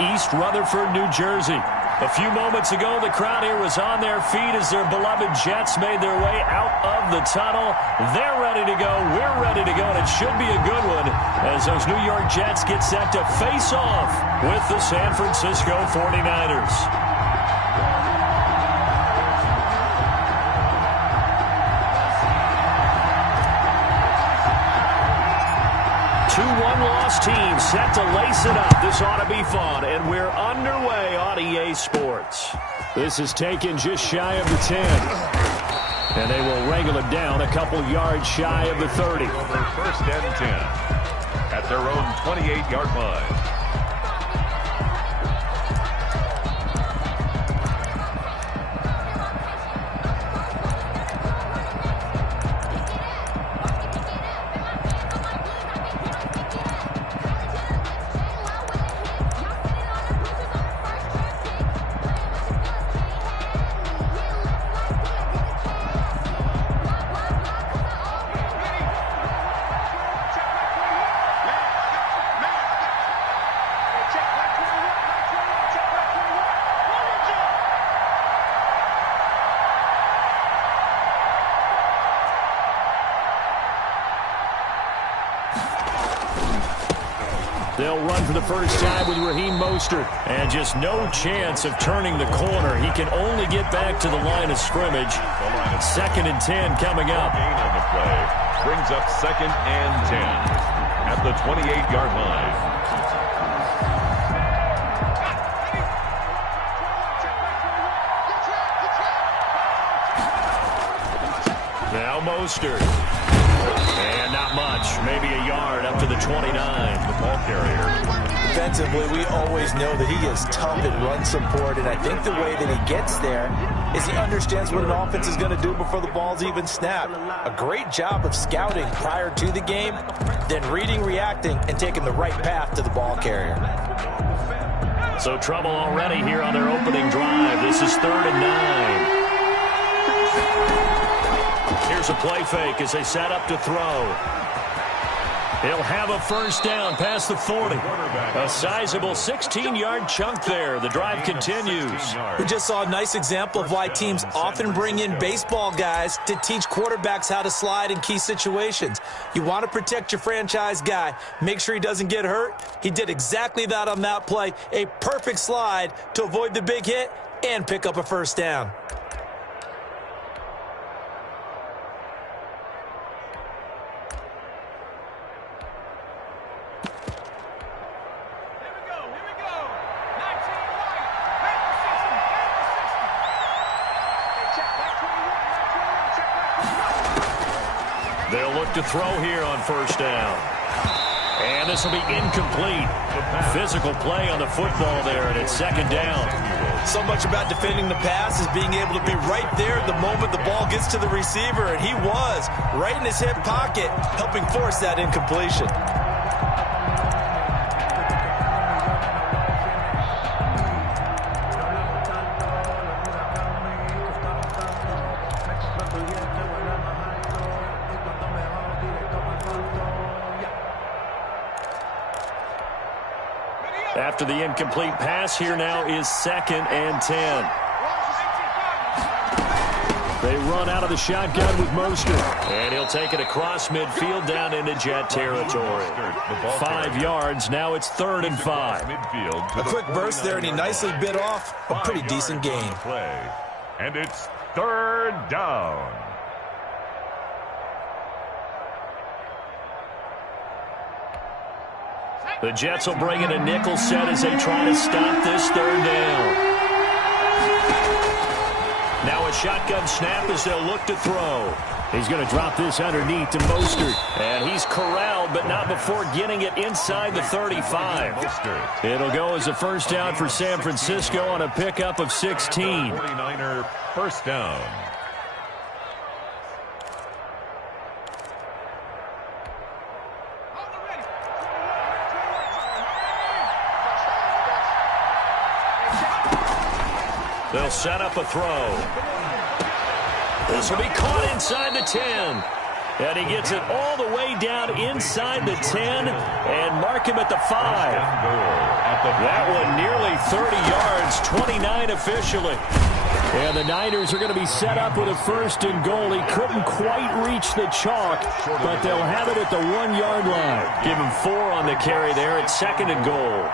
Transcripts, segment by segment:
East Rutherford, New Jersey. A few moments ago, the crowd here was on their feet as their beloved Jets made their way out of the tunnel. They're ready to go. We're ready to go, and it should be a good one as those New York Jets get set to face off with the San Francisco 49ers. 2-1 loss team set to lace it up. This ought to be fun, and we're underway on EA Sports. This is taken just shy of the 10. And they will wrangle it down a couple yards shy of the 30. First and 10 at their own 28-yard line. They'll run for the first time with Raheem Mostert. And just no chance of turning the corner. He can only get back to the line of scrimmage. 2nd and 10 coming up. Gain on the play brings up 2nd and 10 at the 28-yard line. Now Mostert. And not much. Maybe a yard up to the 29. The ball carrier. Defensively, we always know that he is tough at run support, and I think the way that he gets there is he understands what an offense is going to do before the ball's even snapped. A great job of scouting prior to the game, then reading, reacting, and taking the right path to the ball carrier. So trouble already here on their opening drive. This is 3rd and 9. Here's a play fake as they set up to throw. He'll have a first down past the 40. A sizable 16-yard chunk there. The drive continues. We just saw a nice example of why teams often bring in baseball guys to teach quarterbacks how to slide in key situations. You want to protect your franchise guy. Make sure he doesn't get hurt. He did exactly that on that play. A perfect slide to avoid the big hit and pick up a first down. They'll look to throw here on first down. And this will be incomplete. Physical play on the football there, and it's 2nd down. So much about defending the pass is being able to be right there the moment the ball gets to the receiver, and he was right in his hip pocket, helping force that incompletion. After the incomplete pass, here now is 2nd and 10. They run out of the shotgun with Mostert. And he'll take it across midfield down into Jet territory. 5 yards. Now it's 3rd and 5. A quick burst there, and he nicely bit off a pretty decent gain. And it's 3rd down. The Jets will bring in a nickel set as they try to stop this 3rd down. Now a shotgun snap as they'll look to throw. He's going to drop this underneath to Mostert. And he's corralled, but not before getting it inside the 35. It'll go as a first down for San Francisco on a pickup of 16. 49er first down. They'll set up a throw. This will be caught inside the 10. And he gets it all the way down inside the 10 and mark him at the 5. That one nearly 30 yards, 29 officially. And the Niners are going to be set up with a 1st and goal. He couldn't quite reach the chalk, but they'll have it at the 1-yard line. Give him 4 on the carry there at 2nd and goal.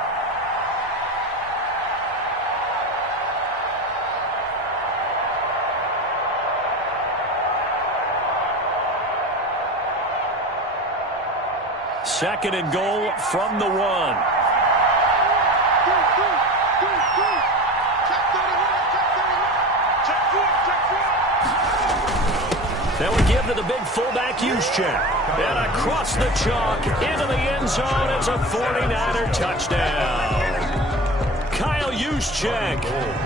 Second and goal from the 1. That would give to the big fullback Juszczyk. And across the chalk into the end zone. It's a 49er touchdown. Kyle Juszczyk,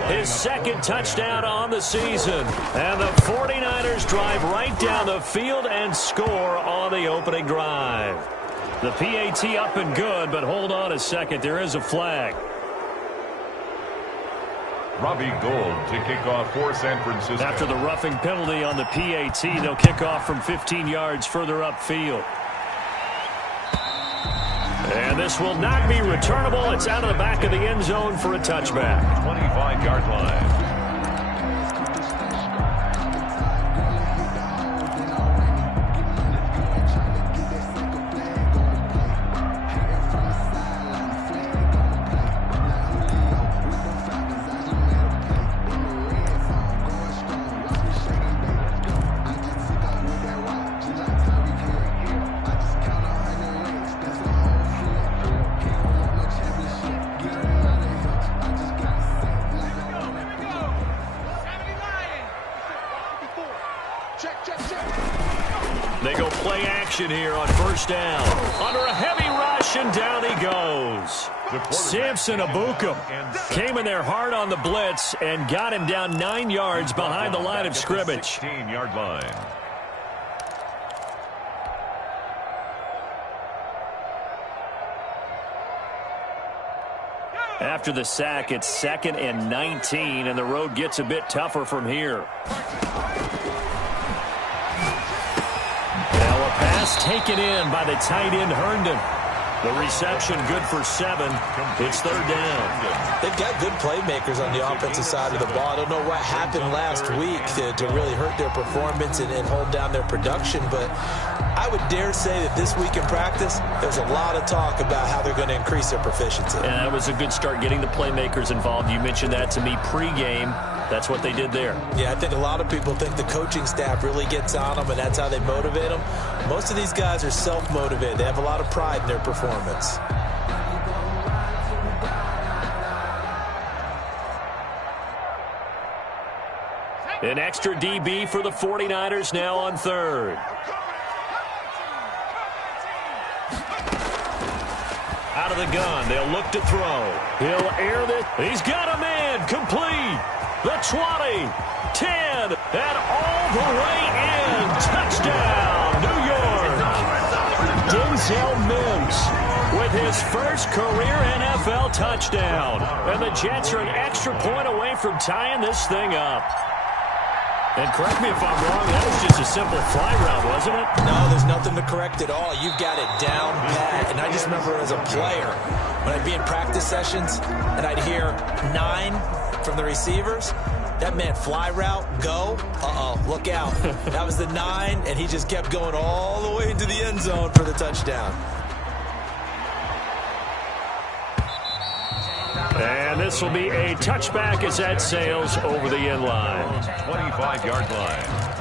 his 2nd touchdown on the season. And the 49ers drive right down the field and score on the opening drive. The PAT up and good, but hold on a second. There is a flag. Robbie Gould to kick off for San Francisco. After the roughing penalty on the PAT, they'll kick off from 15 yards further upfield. And this will not be returnable. It's out of the back of the end zone for a touchback. 25-yard line. They go play action here on 1st down. Under a heavy rush, and down he goes. Samson Ebukam came in there hard on the blitz and got him down 9 yards behind the line of scrimmage. 16-yard line. After the sack, it's 2nd and 19, and the road gets a bit tougher from here. Now a pass taken in by the tight end Herndon. The reception good for 7. It's 3rd down. They've got good playmakers on the offensive side of the ball. I don't know what happened last week to really hurt their performance and hold down their production, but I would dare say that this week in practice, there's a lot of talk about how they're going to increase their proficiency. And that was a good start getting the playmakers involved. You mentioned that to me pregame. That's what they did there. Yeah, I think a lot of people think the coaching staff really gets on them, and that's how they motivate them. Most of these guys are self-motivated. They have a lot of pride in their performance. An extra DB for the 49ers now on 3rd. Out of the gun, they'll look to throw. He'll air this. He's got a man, complete. The 20, 10, and all the way in. Touchdown, New York. Denzel Mims with his first career NFL touchdown. And the Jets are an extra point away from tying this thing up. And correct me if I'm wrong, that was just a simple fly route, wasn't it? No, there's nothing to correct at all. You've got it down pat. And I just remember as a player, when I'd be in practice sessions and I'd hear 9 from the receivers, that meant fly route, go, look out. That was the 9, and he just kept going all the way into the end zone for the touchdown. And this will be a touchback as that sails over the end line. 25-yard line.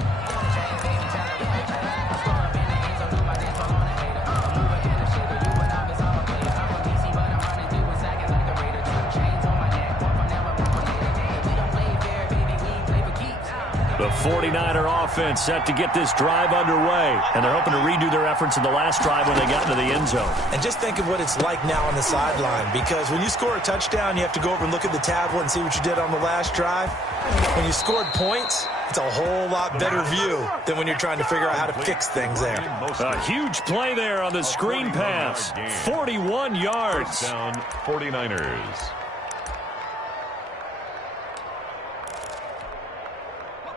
The 49er offense set to get this drive underway. And they're hoping to redo their efforts in the last drive when they got into the end zone. And just think of what it's like now on the sideline, because when you score a touchdown, you have to go over and look at the tablet and see what you did on the last drive. When you scored points, it's a whole lot better view than when you're trying to figure out how to fix things there. A huge play there on the screen pass. 41 yards. Down 49ers.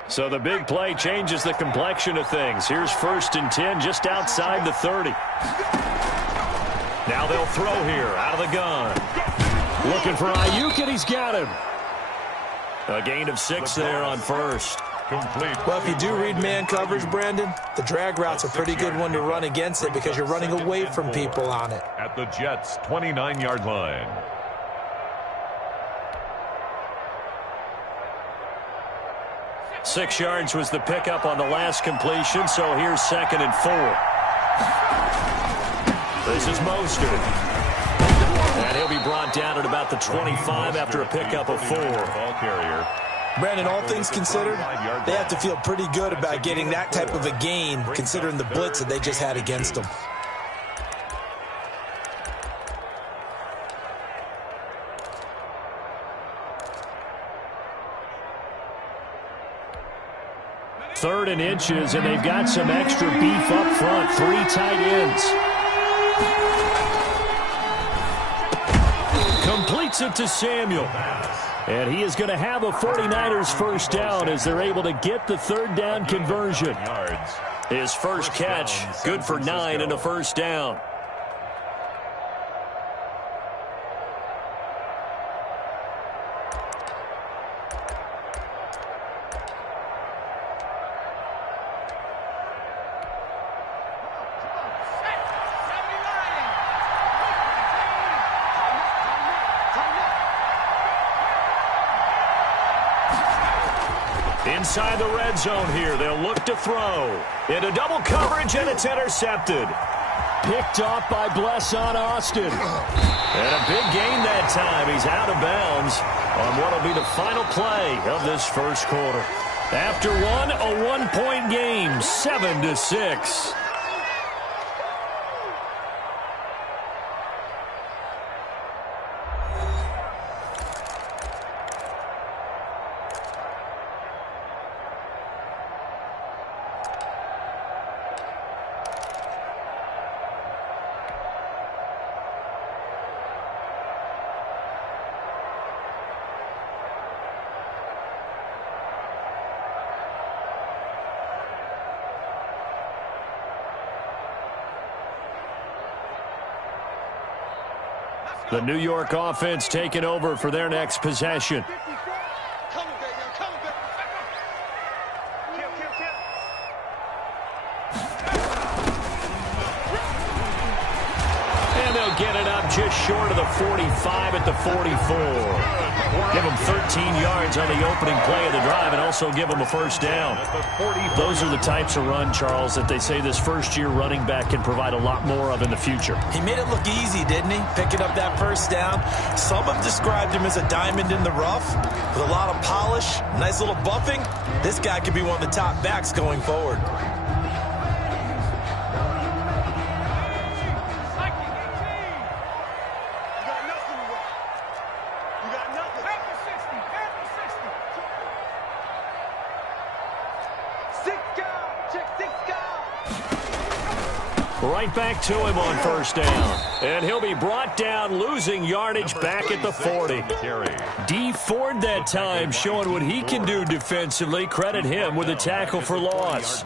So the big play changes the complexion of things. Here's 1st and 10 just outside the 30. Now they'll throw here out of the gun. Looking for Ayuk, and he's got him. A gain of 6 there on 1st. Well, if you do read man coverage, Brandon, the drag route's a pretty good one to run against it because you're running away from people on it. At the Jets' 29-yard line. Six yards was the pickup on the last completion, so here's 2nd and 4. This is Mostert. And he'll be brought down at about the 25 after a pickup of 4. Ball carrier. Brandon, all things considered, they have to feel pretty good about getting that type of a gain, considering the blitz that they just had against them. Third and inches, and they've got some extra beef up front. 3 tight ends. Completes it to Samuel. And he is going to have a 49ers first down as they're able to get the 3rd down conversion. His first catch, good for 9 and a first down. Inside the red zone here, they'll look to throw. Into double coverage, and it's intercepted. Picked off by Blesson Austin. And a big gain that time. He's out of bounds on what will be the final play of this first quarter. After one, a 1-point game, 7-6. The New York offense taking over for their next possession. And they'll get it up just short of the 45 at the 44. Give them 13 yards on the opening play of the drive and also give them a first down. Those are the types of run, Charles, that they say this first-year running back can provide a lot more of in the future. He made it look easy, didn't he? Picking up that first down. Some have described him as a diamond in the rough with a lot of polish, nice little buffing. This guy could be one of the top backs going forward. Right back to him on first down. And he'll be brought down, losing yardage back at the 40. D. Ford that time showing what he can do defensively. Credit him with a tackle for loss.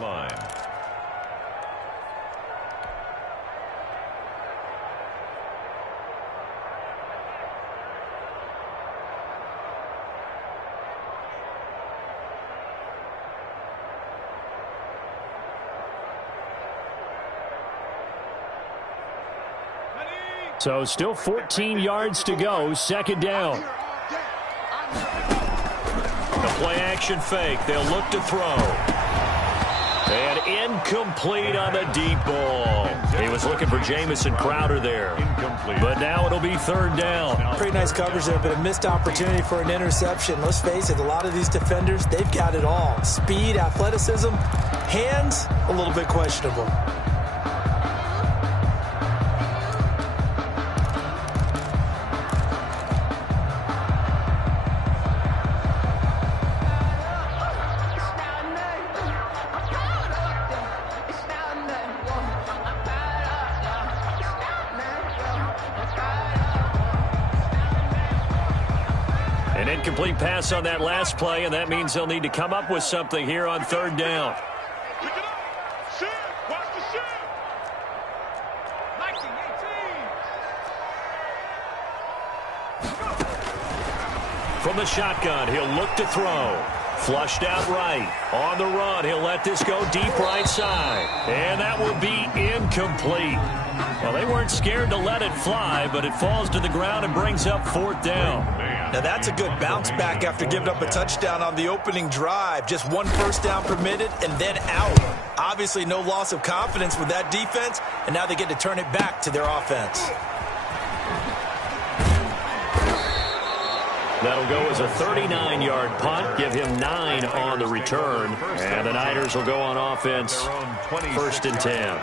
So still 14 yards to go, second down. The play action fake, they'll look to throw. And incomplete on the deep ball. He was looking for Jamison Crowder there. But now it'll be third down. Pretty nice coverage there, but a missed opportunity for an interception. Let's face it, a lot of these defenders, they've got it all. Speed, athleticism, hands, a little bit questionable. An incomplete pass on that last play, and that means they'll need to come up with something here on third down. From the shotgun, he'll look to throw. Flushed out right. On the run, he'll let this go deep right side. And that will be incomplete. Well, they weren't scared to let it fly, but it falls to the ground and brings up fourth down. Now that's a good bounce back after giving up a touchdown on the opening drive. Just one first down permitted and then out. Obviously no loss of confidence with that defense, and now they get to turn it back to their offense. That'll go as a 39-yard punt, give him 9 on the return, and the Niners will go on offense, first and 10.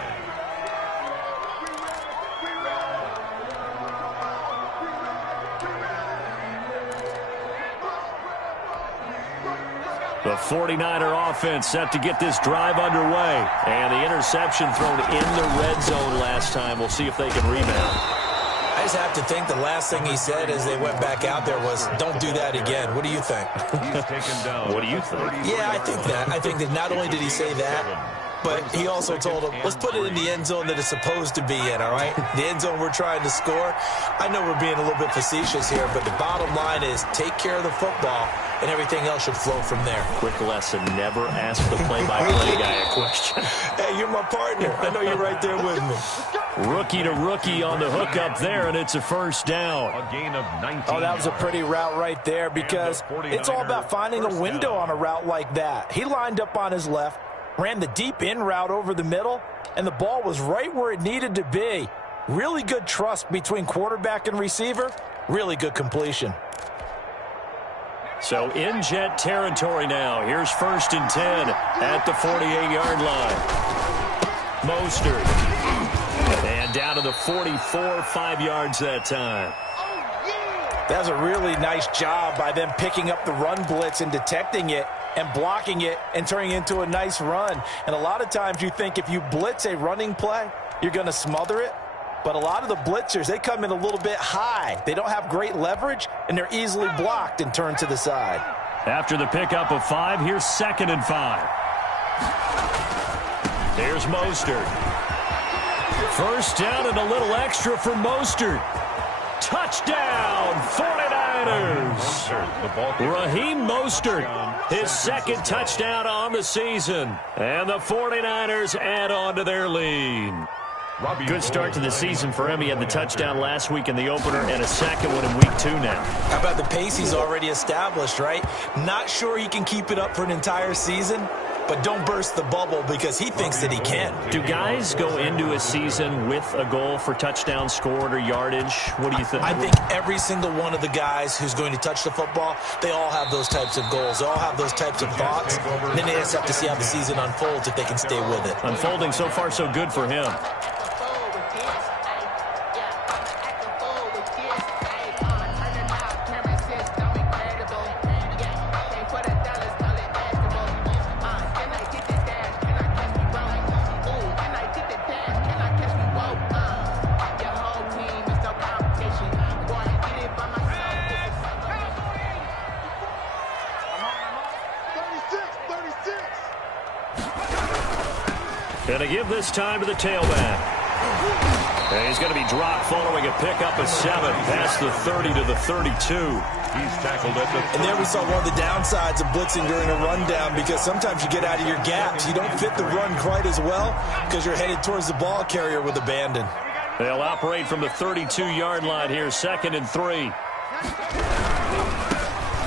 The 49er offense set to get this drive underway, and the interception thrown in the red zone last time. We'll see if they can rebound. I just have to think the last thing he said as they went back out there was, don't do that again. What do you think? What do you think? Yeah, I think that. I think that not only did he say that, but he also told him, let's put it in the end zone that it's supposed to be in, all right? The end zone we're trying to score. I know we're being a little bit facetious here, but the bottom line is take care of the football, and everything else should flow from there. Quick lesson, never ask the play-by-play guy a question. Hey, you're my partner. I know you're right there with me. Rookie to rookie on the hook up there, and it's a first down. A gain of 19. Oh, that was a pretty route right there because it's all about finding a window on a route like that. He lined up on his left, ran the deep in route over the middle, and the ball was right where it needed to be. Really good trust between quarterback and receiver. Really good completion. So in Jet territory now. Here's first and 10 at the 48-yard line. Mostert. And down to the 44, 5 yards that time. That was a really nice job by them picking up the run blitz and detecting it and blocking it and turning it into a nice run. And a lot of times you think if you blitz a running play, you're going to smother it. But a lot of the blitzers, they come in a little bit high. They don't have great leverage, and they're easily blocked and turned to the side. After the pickup of 5, here's second and 5. There's Mostert. First down and a little extra for Mostert. Touchdown, 49ers. Raheem Mostert, his second touchdown on the season. And the 49ers add on to their lead. Good start to the season for him. He had the touchdown last week in the opener and a second one in week 2 now. How about the pace he's already established, right? Not sure he can keep it up for an entire season, but don't burst the bubble because he thinks that he can. Do guys go into a season with a goal for touchdown scored or yardage? What do you think? I think every single one of the guys who's going to touch the football, they all have those types of goals. They all have those types of thoughts. And then they just have to see how the season unfolds if they can stay with it. Unfolding so far so good for him. And to give this time to the tailback. And he's going to be dropped following a pickup of 7 past the 30 to the 32. He's tackled at the 30. And there we saw one of the downsides of blitzing during a rundown because sometimes you get out of your gaps. You don't fit the run quite as well because you're headed towards the ball carrier with abandon. They'll operate from the 32-yard line here, second and 3.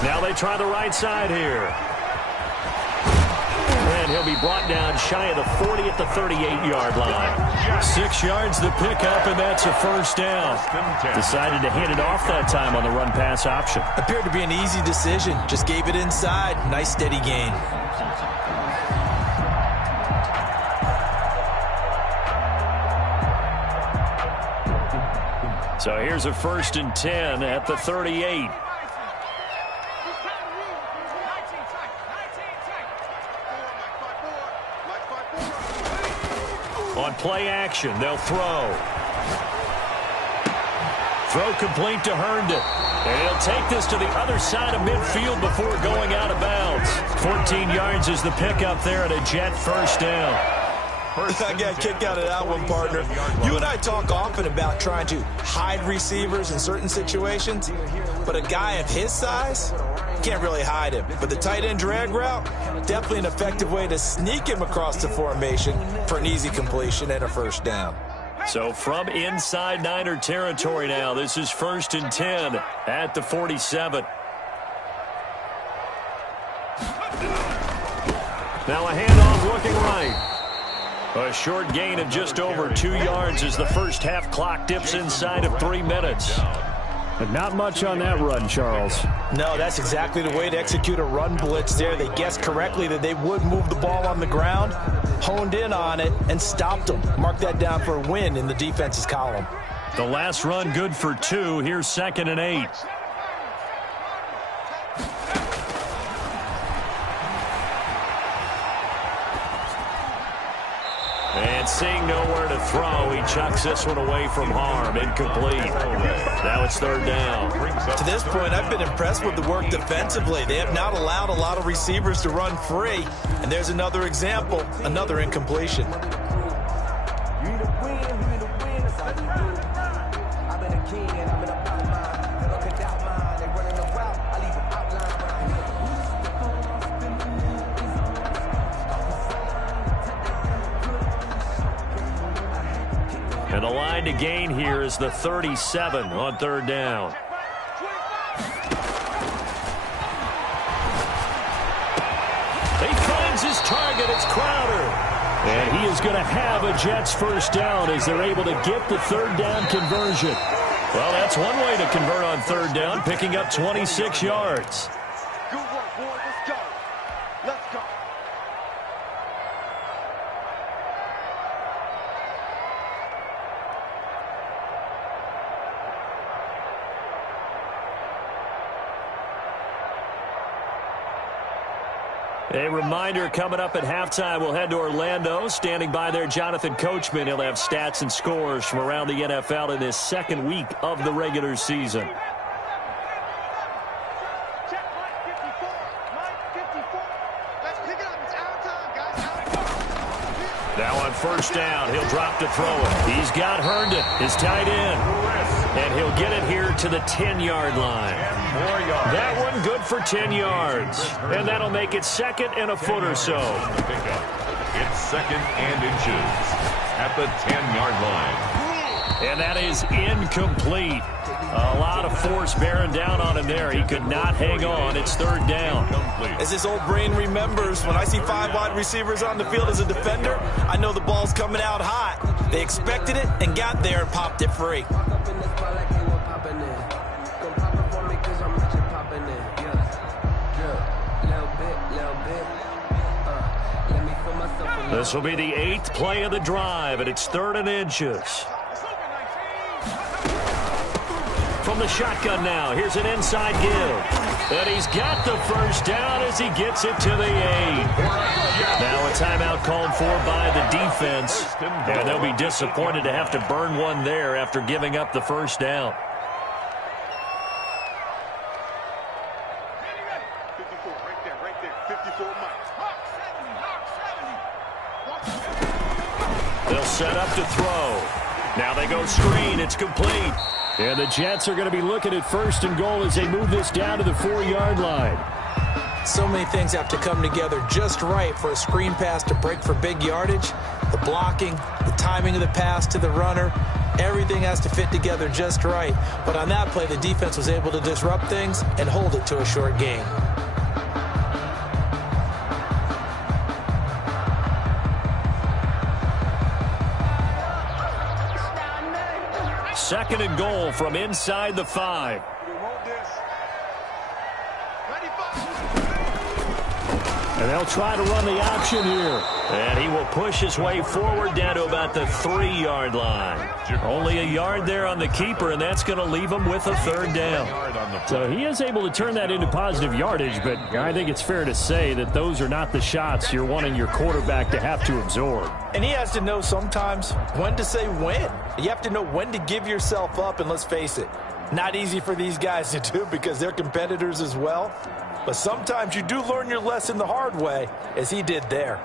Now they try the right side here. And he'll be brought down shy of the 40 at the 38-yard line. 6 yards the pickup, and that's a first down. Decided to hand it off that time on the run-pass option. Appeared to be an easy decision. Just gave it inside. Nice steady gain. So here's a first and 10 at the 38. On play action, they'll throw. Throw complete to Herndon. And he'll take this to the other side of midfield before going out of bounds. 14 yards is the pickup there, and a Jet first down. I got a kick out of that one, partner. You and I talk often about trying to hide receivers in certain situations, but a guy of his size, can't really hide him. But the tight end drag route, definitely an effective way to sneak him across the formation for an easy completion and a first down. So from inside Niner territory now, this is 1st and 10 at the 47. Now a handoff looking right. A short gain of just over 2 yards as the first half clock dips inside of 3 minutes. But not much on that run, Charles. No, that's exactly the way to execute a run blitz there. They guessed correctly that they would move the ball on the ground, honed in on it, and stopped them. Mark that down for a win in the defense's column. The last run good for 2. Here's 2nd and 8. And seeing nowhere to throw, he chucks this one away from harm. Incomplete. Now it's 3rd down. To this point, I've been impressed with the work defensively. They have not allowed a lot of receivers to run free. And there's another example, another incompletion. And the line to gain here is the 37 on 3rd down. He finds his target. It's Crowder. And he is going to have a Jets first down as they're able to get the 3rd down conversion. Well, that's one way to convert on 3rd down, picking up 26 yards. Good work, boy. Let's go. Let's go. A reminder coming up at halftime, we'll head to Orlando. Standing by there, Jonathan Coachman. He'll have stats and scores from around the NFL in this 2nd week of the regular season. Check Mike 54. Mike 54. Let's pick it up. It's our time, guys. Now on 1st down, he'll drop to throw it. He's got Herndon, his tight end. And he'll get it here to the 10-yard line. That one good for 10 yards. And that'll make it 2nd and a foot or so. It's 2nd and inches at the 10-yard line. And that is incomplete. A lot of force bearing down on him there. He could not hang on. It's 3rd down. As this old brain remembers, when I see 5 wide receivers on the field as a defender, I know the ball's coming out hot. They expected it and got there and popped it free. This will be the 8th play of the drive, and it's 3rd and inches. From the shotgun now, here's an inside give. And he's got the first down as he gets it to the 8. Now a timeout called for by the defense. And they'll be disappointed to have to burn one there after giving up the first down. 54, right there. 54, Mike. They'll set up to throw. Now they go screen. It's complete. And the Jets are going to be looking at 1st and goal as they move this down to the 4-yard line. So many things have to come together just right for a screen pass to break for big yardage. The blocking, the timing of the pass to the runner, everything has to fit together just right. But on that play, the defense was able to disrupt things and hold it to a short gain. Second and goal from inside the 5. And they'll try to run the option here. And he will push his way forward down to about the 3-yard line. Only a yard there on the keeper, and that's going to leave him with a 3rd down. So he is able to turn that into positive yardage, but I think it's fair to say that those are not the shots you're wanting your quarterback to have to absorb. And he has to know sometimes when to say when. You have to know when to give yourself up, and let's face it, Not easy for these guys to do because they're competitors as well. But sometimes you do learn your lesson the hard way, as he did there.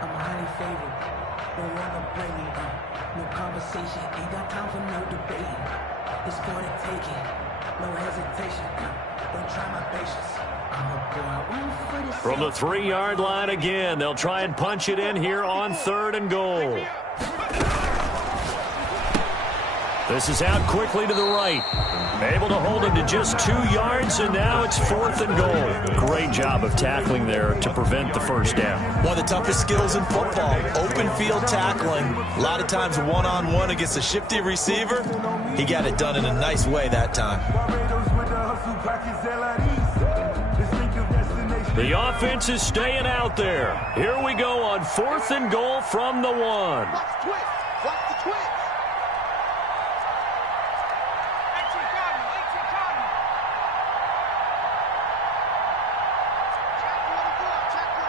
I'm highly favored. Don't want to bring me up. No conversation. Ain't got time for no debating. It's for the taking. No hesitation. Don't try my patience. From the 3-yard line again, they'll try and punch it in here on 3rd and goal. This is out quickly to the right. Able to hold him to just 2 yards, and now it's 4th and goal. Great job of tackling there to prevent the first down. One of the toughest skills in football, open field tackling. A lot of times one-on-one against a shifty receiver. He got it done in a nice way that time. The offense is staying out there. Here we go on 4th and goal from the 1. Watch the twist. Watch the twist. 18 Cardinal. 18 Cardinal. Check 24.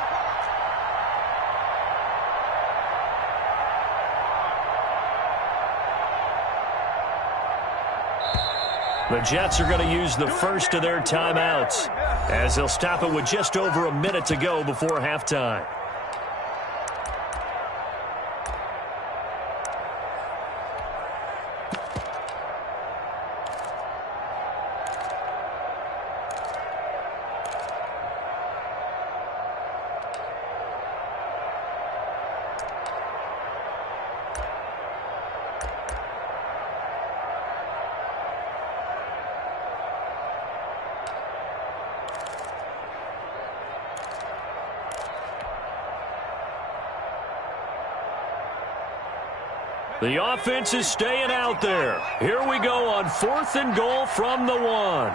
The Jets are going to use the first of their timeouts, as they'll stop it with just over a minute to go before halftime. The offense is staying out there. Here we go on 4th and goal from the 1.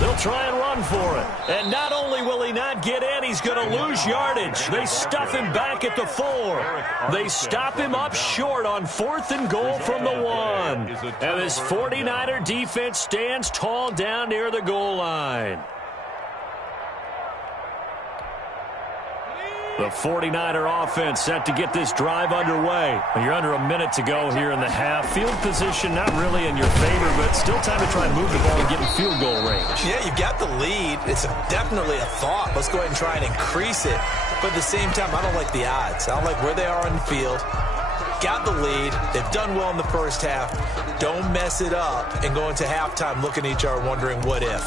They'll try and run for it. And not only will he not get in, he's going to lose yardage. They stuff him back at the 4. They stop him up short on 4th and goal from the 1. And this 49er defense stands tall down near the goal line. The 49er offense set to get this drive underway. You're under a minute to go here in the half. Field position not really in your favor, but still time to try and move the ball and get in field goal range. Yeah, you've got the lead. It's definitely a thought. Let's go ahead and try and increase it. But at the same time, I don't like the odds. I don't like where they are on the field. Got the lead. They've done well in the first half. Don't mess it up and go into halftime looking at each other wondering what if.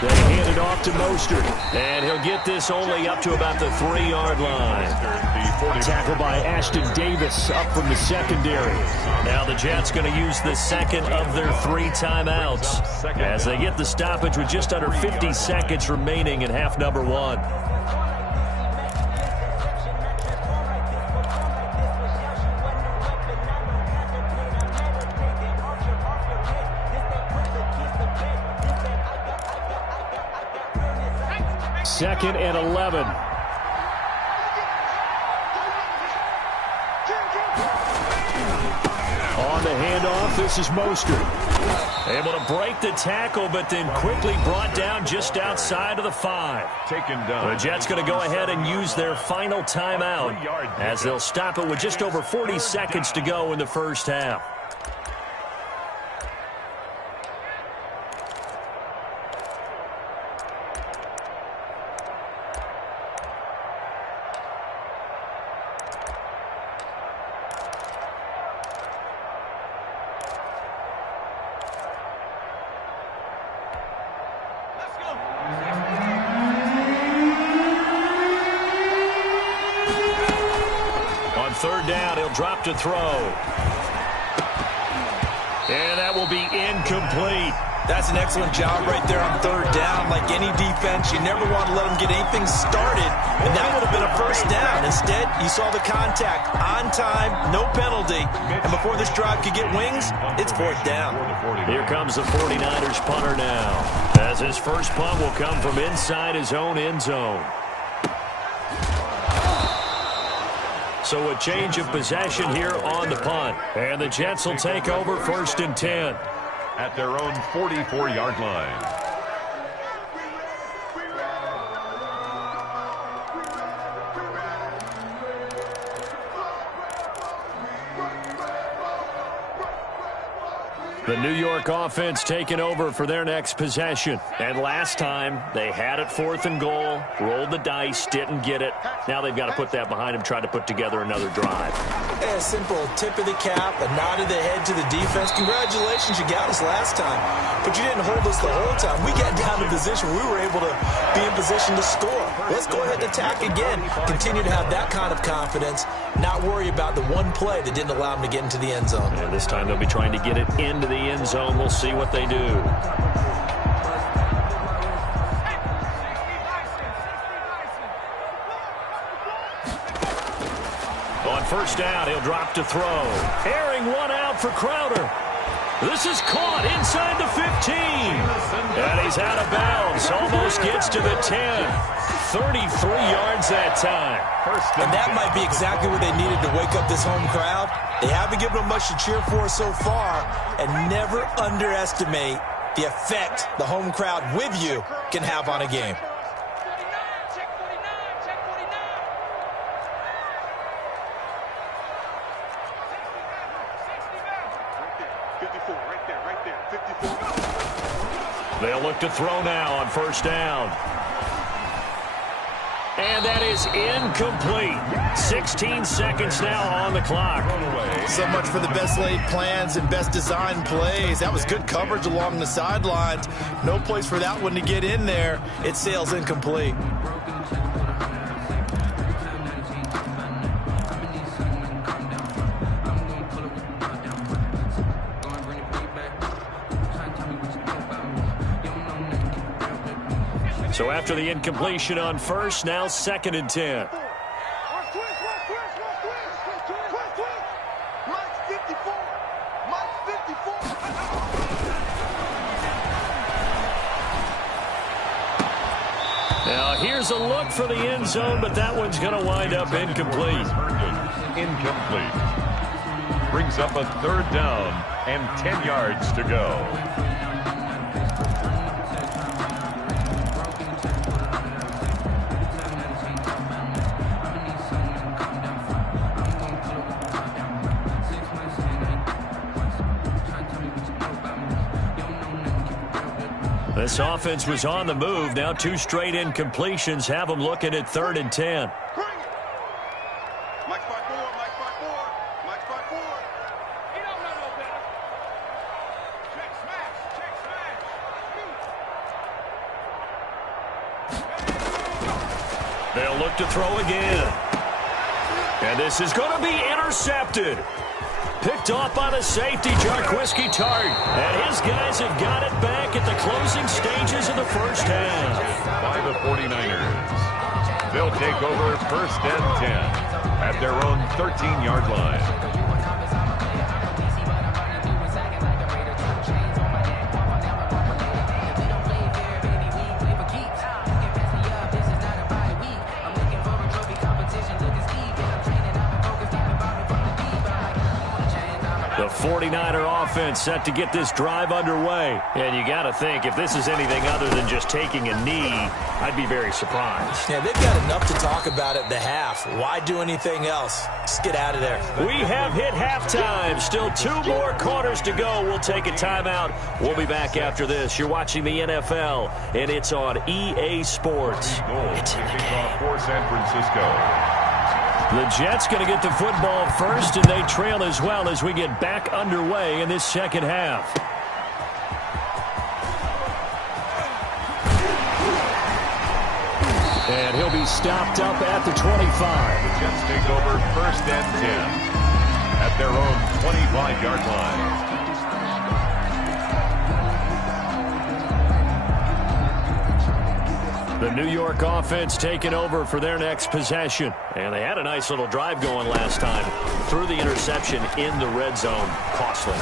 They hand it off to Mostert, and he'll get this only up to about the 3-yard line. Tackle by Ashton Davis up from the secondary. Now the Jets going to use the second of their 3 timeouts as they get the stoppage with just under 50 seconds remaining in half number 1. Second and 11. On the handoff, this is Mostert. Able to break the tackle, but then quickly brought down just outside of the 5. Taken down. The Jets going to go ahead and use their final timeout as they'll stop it with just over 40 seconds to go in the first half. Third down, he'll drop to throw. And that will will be incomplete. That's an excellent job right there on third down. Like any defense, you never want to let them get anything started, and that would have been a first down. Instead, you saw the contact on time, no penalty, and before this drive could get wings, it's fourth down. Here comes the 49ers punter now, as his first punt will come from inside his own end zone. So a change of possession here on the punt, and the Jets will take over first and 10. At their own 44-yard line. The New York offense taking over for their next possession. And last time, they had it fourth and goal, rolled the dice, didn't get it. Now they've got to put that behind them, try to put together another drive. A simple tip of the cap, a nod of the head to the defense. Congratulations, you got us last time. But you didn't hold us the whole time. We got down to position. We were able to be in position to score. Let's go ahead and attack again. Continue to have that kind of confidence, not worry about the one play that didn't allow them to get into the end zone. And this time they'll be trying to get it into the end zone. We'll see what they do. On first down, he'll drop to throw. Airing one out for Crowder. This is caught inside the 15. And he's out of bounds. Almost gets to the 10. 33 yards that time. And that might be exactly what they needed to wake up this home crowd. They haven't given them much to cheer for so far. And never underestimate the effect the home crowd with you can have on a game. They'll look to throw now on first down. And that is incomplete. 16 seconds now on the clock. So much for the best laid plans and best designed plays. That was good coverage along the sidelines. No place for that one to get in there. It sails incomplete. So after the incompletion on first, now second and 10. Now here's a look for the end zone, but that one's going to wind up incomplete. Incomplete. Brings up a third down and 10 yards to go. This offense was on the move. Now two straight incompletions have them looking at third and 10. They'll look to throw again. And this is going to be intercepted. Picked off by the safety, Jarquiski Tart. And his guys have got it back at the closing stages of the first half. By the 49ers. They'll take over first and 10 at their own 13-yard line. The 49er offense set to get this drive underway. And you got to think, if this is anything other than just taking a knee, I'd be very surprised. Yeah, they've got enough to talk about at the half. Why do anything else? Just get out of there. We have hit halftime. Still 2 more quarters to go. We'll take a timeout. We'll be back after this. You're watching the NFL, and it's on EA Sports. It's kicking off for San Francisco. The Jets going to get the football first, and they trail as well as we get back underway in this second half. And he'll be stopped up at the 25. The Jets take over first and 10 at their own 25-yard line. The New York offense taking over for their next possession. And they had a nice little drive going last time. Threw the interception in the red zone. Costly.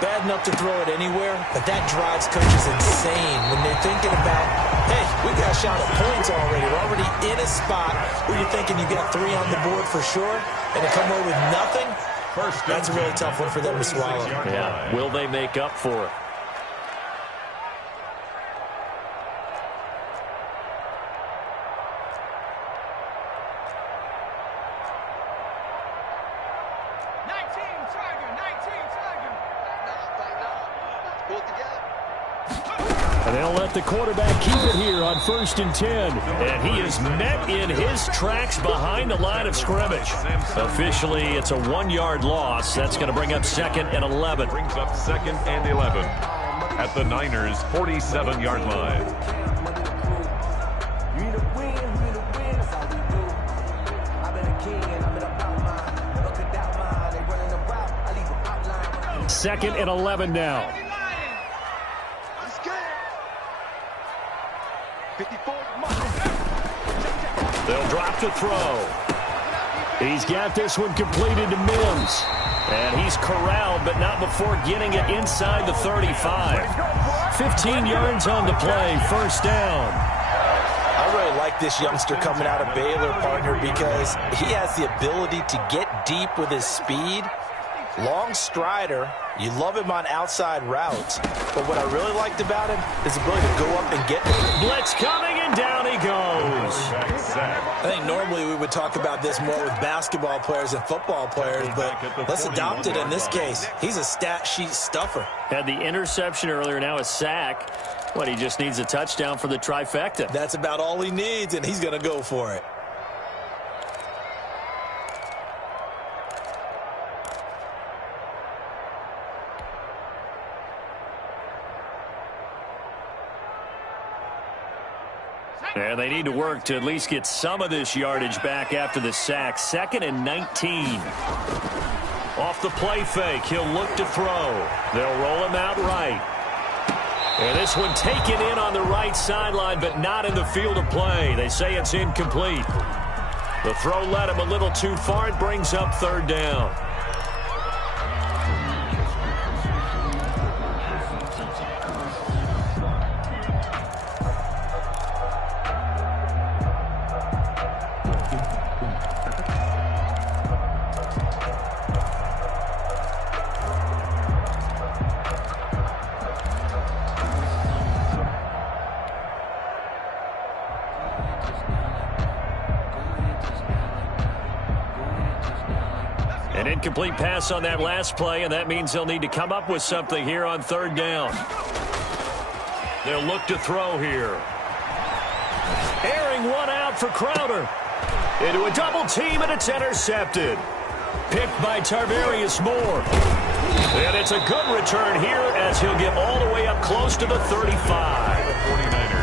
Bad enough to throw it anywhere, but that drives coaches insane when they're thinking about, hey, we got a shot at points already. We're already in a spot where you're thinking you got 3 on the board for sure, and to come away with nothing, that's a really tough one for them to swallow. Yeah, will they make up for it? And they'll let the quarterback keep it here on 1st and 10. And he is met in his tracks behind the line of scrimmage. Officially, it's a 1-yard loss. That's going to bring up 2nd and 11. Brings up 2nd and 11 at the Niners' 47-yard line. 2nd and 11 now. They'll drop the throw. He's got this one completed to Mims. And he's corralled, but not before getting it inside the 35. 15 yards on the play, 1st down. I really like this youngster coming out of Baylor, partner, because he has the ability to get deep with his speed. Long strider. You love him on outside routes. But what I really liked about him is the ability to go up and get it. Blitz coming, and down he goes. I think normally we would talk about this more with basketball players and football players, but let's adopt it in this case. He's a stat sheet stuffer. Had the interception earlier, now a sack. He just needs a touchdown for the trifecta. That's about all he needs, and he's going to go for it. And they need to work to at least get some of this yardage back after the sack. 2nd and 19. Off the play fake, he'll look to throw. They'll roll him out right. And this one taken in on the right sideline, but not in the field of play. They say it's incomplete. The throw led him a little too far. It brings up 3rd down. An incomplete pass on that last play, and that means they'll need to come up with something here on 3rd down. They'll look to throw here. Airing one out for Crowder. Into a double team, and it's intercepted. Picked by Tarvarius Moore. And it's a good return here as he'll get all the way up close to the 35.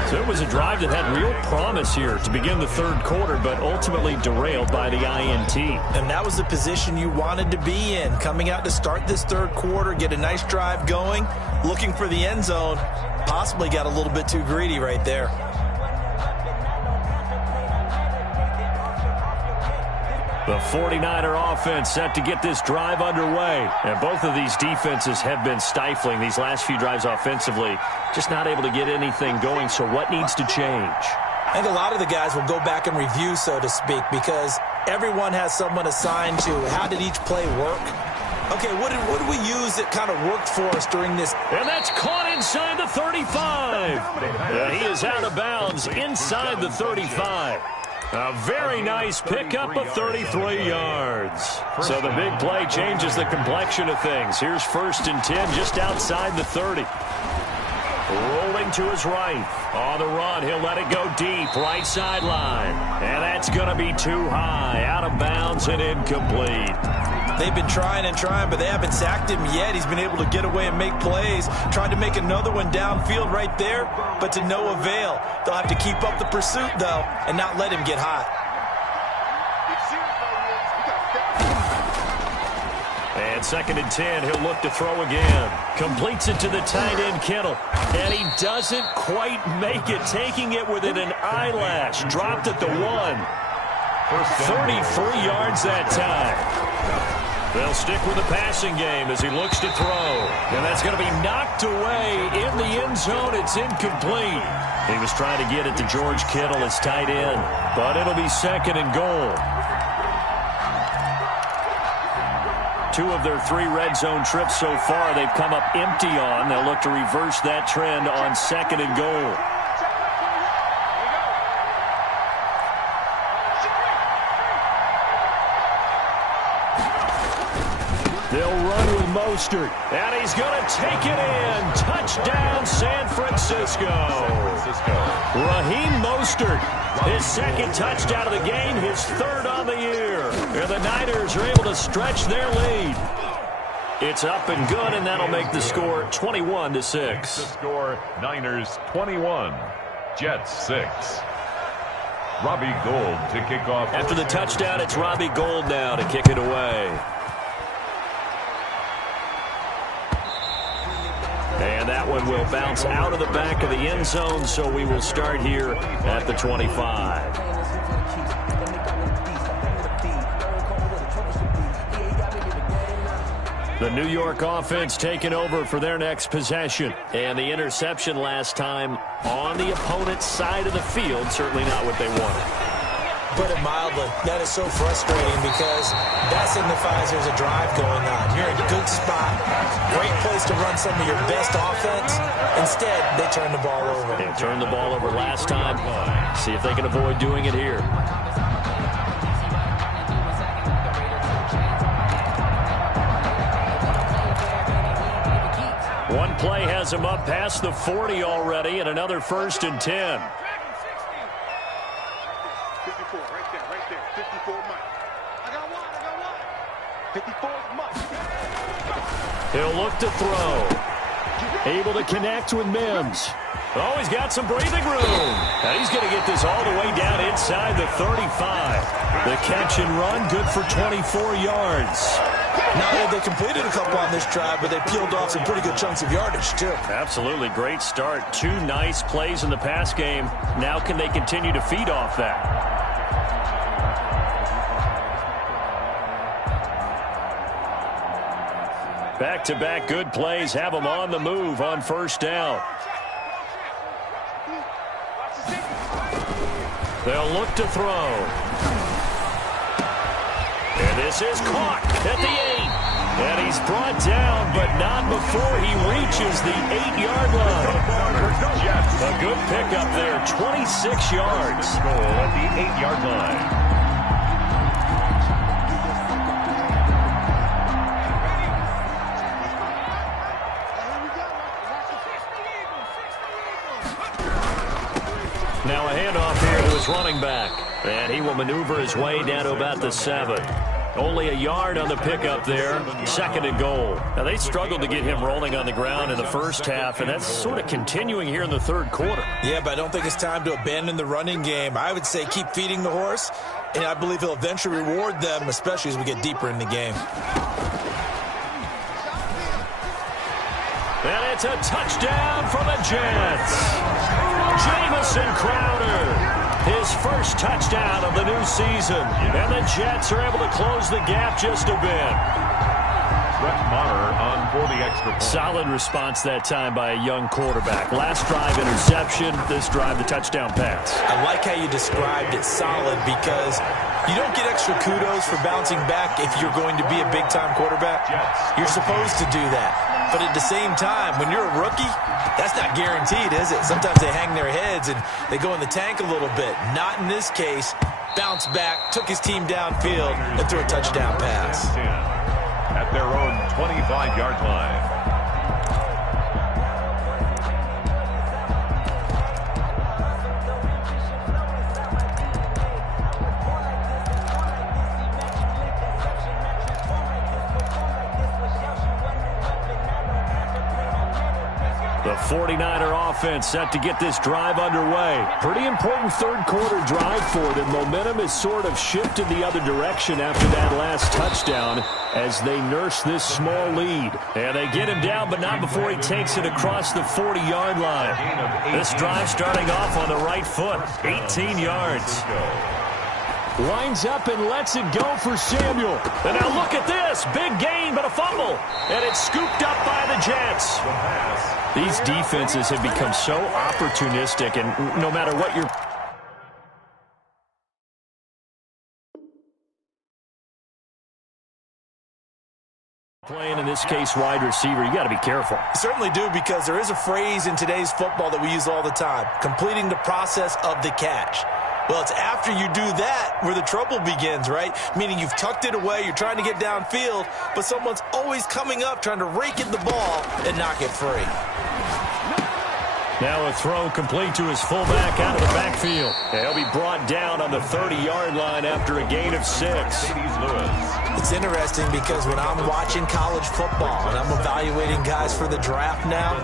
So it was a drive that had real promise here to begin the 3rd quarter, but ultimately derailed by the INT. And that was the position you wanted to be in, coming out to start this 3rd quarter, get a nice drive going, looking for the end zone. Possibly got a little bit too greedy right there. The 49er offense set to get this drive underway. And both of these defenses have been stifling these last few drives offensively. Just not able to get anything going, so what needs to change? I think a lot of the guys will go back and review, so to speak, because everyone has someone assigned to how did each play work. Okay, what did we use that kind of worked for us during this? And that's caught inside the 35. He is out of bounds inside the 35. A very nice pickup of 33 yards. So the big play changes the complexion of things. Here's 1st and 10 just outside the 30. Rolling to his right. On the run, he'll let it go deep. Right sideline. And that's going to be too high. Out of bounds and incomplete. They've been trying and trying, but they haven't sacked him yet. He's been able to get away and make plays. Tried to make another one downfield right there, but to no avail. They'll have to keep up the pursuit, though, and not let him get hot. And 2nd and 10. He'll look to throw again. Completes it to the tight end, Kittle. And he doesn't quite make it, taking it within an eyelash. Dropped at the 1. 33 yards that time. They'll stick with the passing game as he looks to throw. And that's going to be knocked away in the end zone. It's incomplete. He was trying to get it to George Kittle, his tight end. But it'll be 2nd and goal. 2 of their 3 red zone trips so far they've come up empty on. They'll look to reverse that trend on 2nd and goal. They'll run with Mostert, and he's going to take it in. Touchdown, San Francisco. Raheem Mostert, his 2nd touchdown of the game, his 3rd on the year. And the Niners are able to stretch their lead. It's up and good, and that'll make the score 21-6. The score, Niners 21, Jets 6. Robbie Gould to kick off. After the touchdown, it's Robbie Gould now to kick it away. And that one will bounce out of the back of the end zone, so we will start here at the 25. The New York offense taking over for their next possession. And the interception last time on the opponent's side of the field, certainly not what they wanted. Put it mildly, that is so frustrating because that signifies there's a drive going on. You're in a good spot, great place to run some of your best offense. Instead, they turn the ball over. They turned the ball over last time. See if they can avoid doing it here. One play has him up past the 40 already, and another 1st and 10. 54, right there. 54 Mike. I got one. 54 Mike. He'll look to throw. Able to connect with Mims. Oh, he's got some breathing room. And he's going to get this all the way down inside the 35. The catch and run, good for 24 yards. Not only they completed a couple on this drive, but they peeled off some pretty good chunks of yardage, too. Absolutely great start. 2 nice plays in the pass game. Now can they continue to feed off that? Back-to-back good plays have them on the move on 1st down. They'll look to throw. And this is caught at the 8. And he's brought down, but not before he reaches the 8-yard line. A good pickup there, 26 yards. Goal at the 8-yard line. Now a handoff here to his running back. And he will maneuver his way down to about the 7. Only a yard on the pickup there. 2nd and goal. Now they struggled to get him rolling on the ground in the first half, and that's sort of continuing here in the 3rd quarter. Yeah, but I don't think it's time to abandon the running game. I would say keep feeding the horse, and I believe he'll eventually reward them, especially as we get deeper in the game. And it's a touchdown for the Jets. Jamison Crowder, his first touchdown of the new season. And the Jets are able to close the gap just a bit. Brett Maher on for the extra point. Solid response that time by a young quarterback. Last drive interception, this drive the touchdown pass. I like how you described it, solid, because you don't get extra kudos for bouncing back if you're going to be a big-time quarterback. You're supposed to do that. But at the same time, when you're a rookie, that's not guaranteed, is it? Sometimes they hang their heads and they go in the tank a little bit. Not in this case. Bounced back, took his team downfield, and threw a touchdown pass. At their own 25-yard line. The 49er offense set to get this drive underway. Pretty important 3rd quarter drive for them. Momentum has sort of shifted the other direction after that last touchdown. as they nurse this small lead. And they get him down, but not before he takes it across the 40-yard line. This drive starting off on the right foot, 18 yards. Winds up and lets it go for Samuel. And now look at this. Big gain, but a fumble. And it's scooped up by the Jets. These defenses have become so opportunistic, and no matter what you're playing, in this case, wide receiver, you got to be careful. You certainly do, because there is a phrase in today's football that we use all the time, completing the process of the catch. Well, it's after you do that where the trouble begins, right? Meaning you've tucked it away, you're trying to get downfield, but someone's always coming up trying to rake in the ball and knock it free. Now a throw complete to his fullback out of the backfield. He'll be brought down on the 30-yard line after a gain of 6. It's interesting because when I'm watching college football and I'm evaluating guys for the draft now,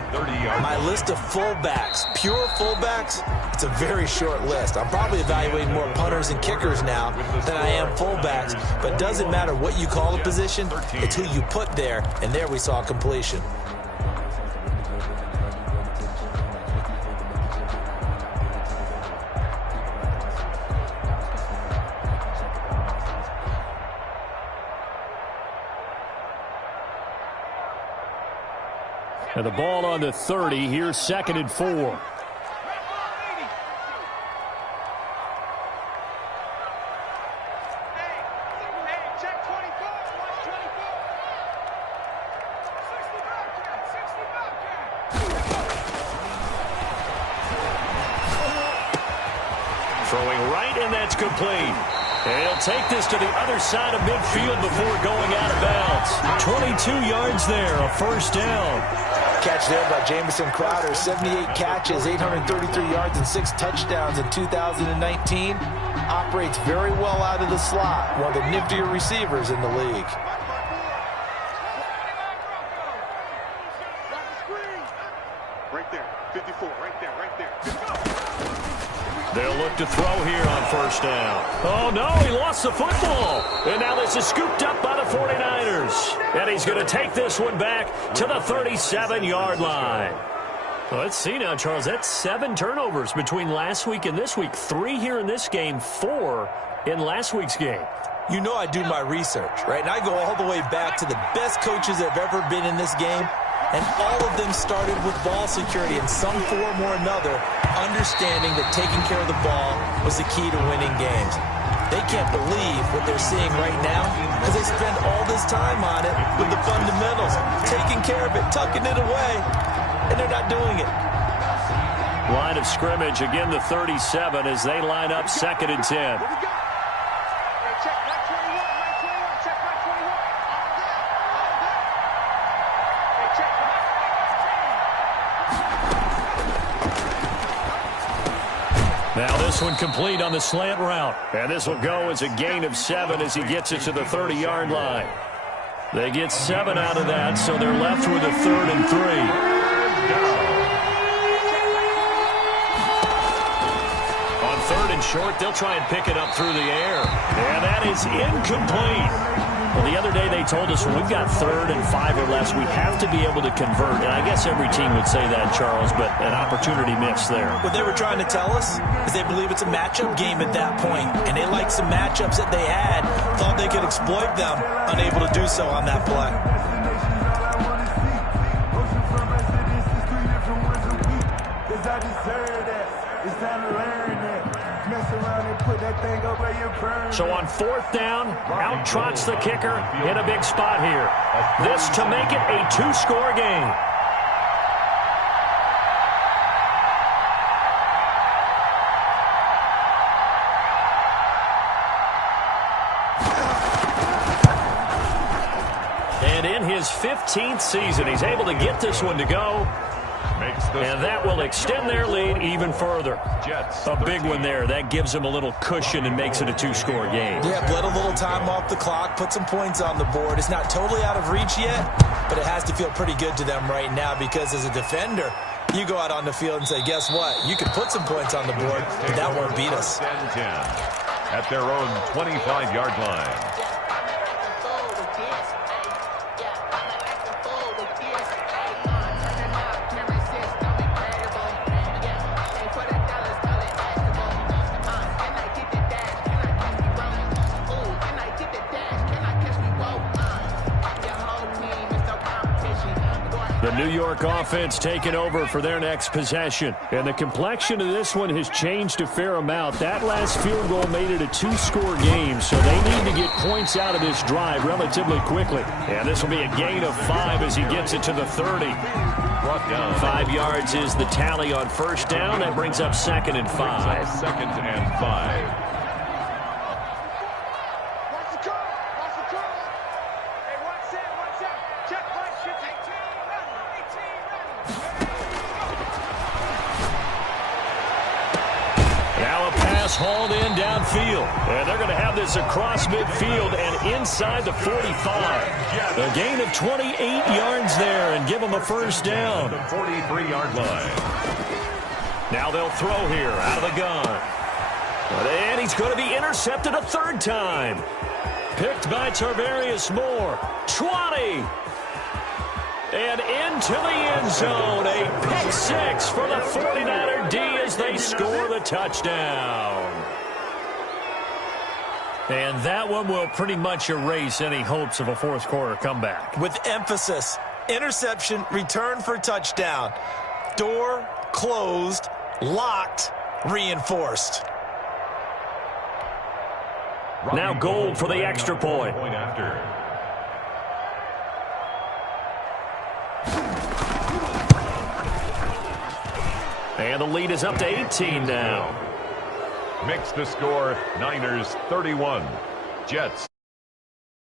my list of fullbacks, pure fullbacks, it's a very short list. I'm probably evaluating more punters and kickers now than I am fullbacks, but it doesn't matter what you call the position, it's who you put there, and there we saw completion. And the ball on the 30. Here's 2nd and 4. Hey, check 24. Watch 24. 60 Bobcat. 60 Bobcat. Throwing right, and that's complete. And he'll take this to the other side of midfield before going out of bounds. 22 yards there, a first down. Catch there by Jamison Crowder, 78 catches, 833 yards, and 6 touchdowns in 2019. Operates very well out of the slot, one of the niftier receivers in the league. Right there, 54, right there, right there. They'll look to throw here on first down. Oh, no, he lost the football. And now this is scooped up by the 49ers. And he's going to take this one back to the 37-yard line. Well, let's see now, Charles. That's 7 turnovers between last week and this week. 3 here in this game, 4 in last week's game. You know I do my research, right? And I go all the way back to the best coaches that have ever been in this game. And all of them started with ball security in some form or another, understanding that taking care of the ball was the key to winning games. They can't believe what they're seeing right now because they spend all this time on it with the fundamentals, taking care of it, tucking it away, and they're not doing it. Line of scrimmage, again the 37 as they line up 2nd and 10. Now this one complete on the slant route. And this will go as a gain of 7 as he gets it to the 30-yard line. They get 7 out of that, so they're left with a 3rd and 3. On 3rd and short, they'll try and pick it up through the air. And that is incomplete. Well, the other day they told us when we've got 3rd and 5 or less, we have to be able to convert. And I guess every team would say that, Charles, but an opportunity missed there. What they were trying to tell us is they believe it's a matchup game at that point, and they liked some matchups that they had, thought they could exploit them, unable to do so on that play. So on 4th down, out trots the kicker in a big spot here. This to make it a 2-score game. And in his 15th season, he's able to get this one to go. And that will extend their lead even further. A big one there. That gives them a little cushion and makes it a 2-score game. Yeah, bled a little time off the clock, put some points on the board. It's not totally out of reach yet, but it has to feel pretty good to them right now because as a defender, you go out on the field and say, guess what? You can put some points on the board, but that won't beat us. 10 at their own 25-yard line. The New York offense taking over for their next possession. And the complexion of this one has changed a fair amount. That last field goal made it a two-score game, so they need to get points out of this drive relatively quickly. And this will be a gain of 5 as he gets it to the 30. Brought down. 5 yards is the tally on first down. That brings up 2nd and 5. 2nd and 5. Hauled in downfield. And they're going to have this across midfield and inside the 45. A gain of 28 yards there and give them a first down. The 43-yard line. Now they'll throw here out of the gun. And he's going to be intercepted a third time. Picked by Tarvarius Moore. 20. And into the end zone. A pick 6 for the 49er D as they score the touchdown. And that one will pretty much erase any hopes of a fourth quarter comeback. With emphasis, interception, return for touchdown. Door closed, locked, reinforced. Now Gold for the extra point. Point after. And the lead is up to 18 now. Makes the score Niners 31, Jets